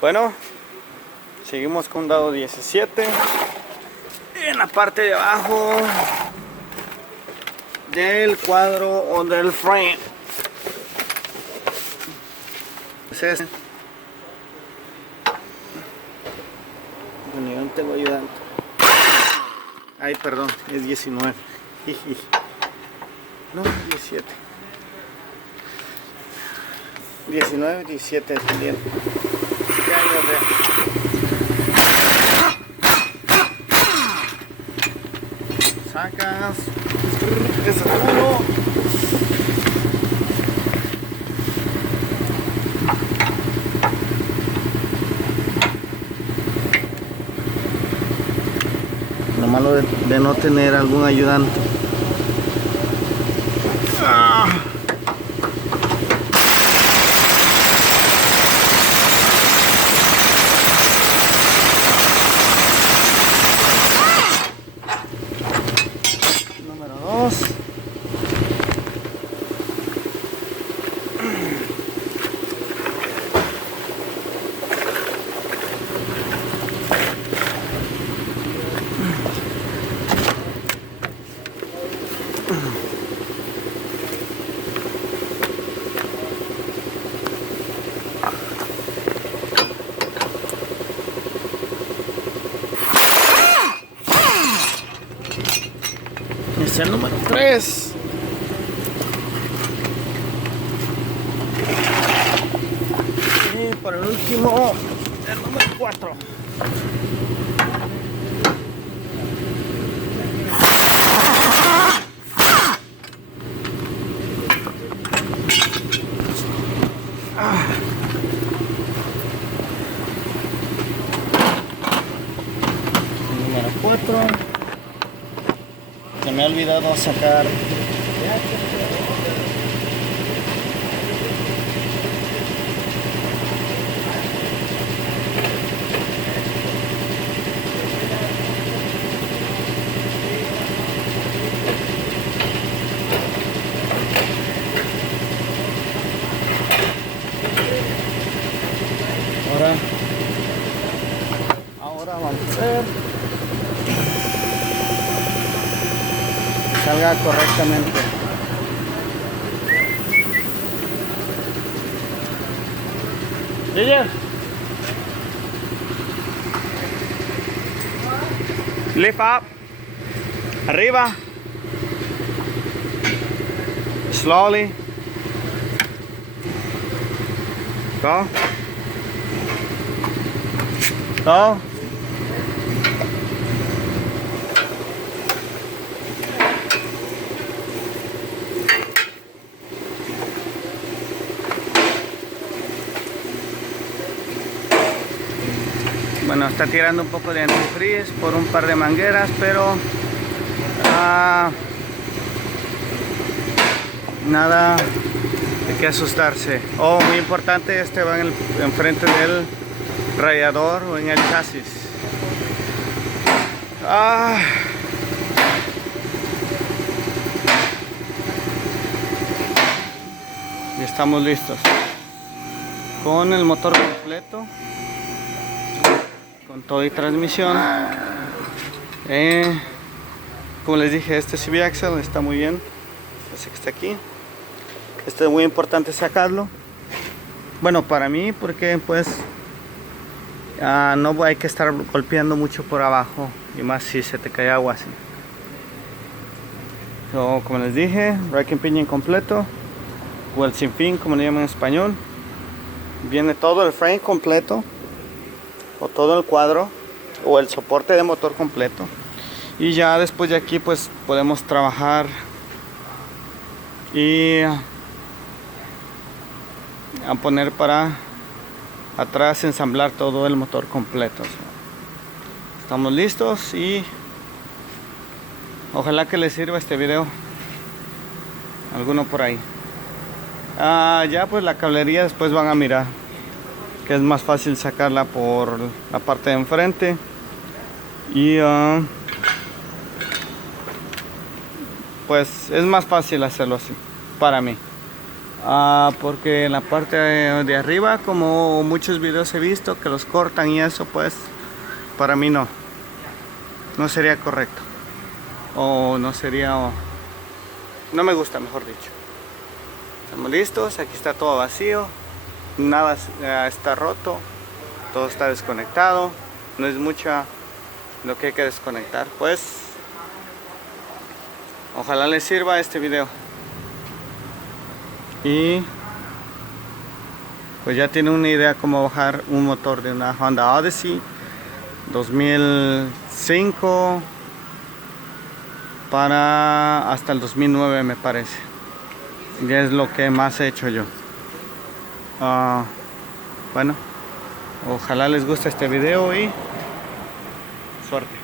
Bueno, seguimos con dado 17 en la parte de abajo del cuadro o del frame. Bueno, yo no tengo ayudante. Ay, perdón, es 19. No, 17. 19, 17 también. ¿Qué años de? Sacas. Ese uno. Lo malo de no tener algún ayudante. Número 2. Es el número 3. Y por el último, el número 4. Número 4. Se me ha olvidado sacar. Ahora vamos a ver que salga correctamente. Lift up. Arriba. Slowly. Go. Go. Bueno, está tirando un poco de antifreeze por un par de mangueras, pero nada de qué asustarse. Muy importante, este va enfrente del radiador o en el chasis. Y estamos listos con el motor completo, con todo y transmisión. Como les dije, este CV Axle está muy bien, así que está aquí. Esto es muy importante sacarlo, bueno, para mí, porque pues no hay que estar golpeando mucho por abajo, y más si se te cae agua así. Como les dije, rack and pinion completo, o el sin fin, como le llaman en español. Viene todo el frame completo, o todo el cuadro, o el soporte de motor completo. Y ya después de aquí pues podemos trabajar y a poner para atrás, ensamblar todo el motor completo. Estamos listos y ojalá que les sirva este video alguno por ahí. Ya pues la cablería después van a mirar que es más fácil sacarla por la parte de enfrente y pues es más fácil hacerlo así para mí. Porque en la parte de arriba, como muchos videos he visto que los cortan y eso, pues para mí no sería correcto, o no sería, no me gusta, mejor dicho. Estamos listos, aquí está todo vacío, nada está roto, todo está desconectado, no es mucha lo que hay que desconectar. Pues ojalá les sirva este video. Y pues ya tienen una idea cómo bajar un motor de una Honda Odyssey 2005 para hasta el 2009, me parece. Ya es lo que más he hecho yo. Bueno, ojalá les guste este video y suerte.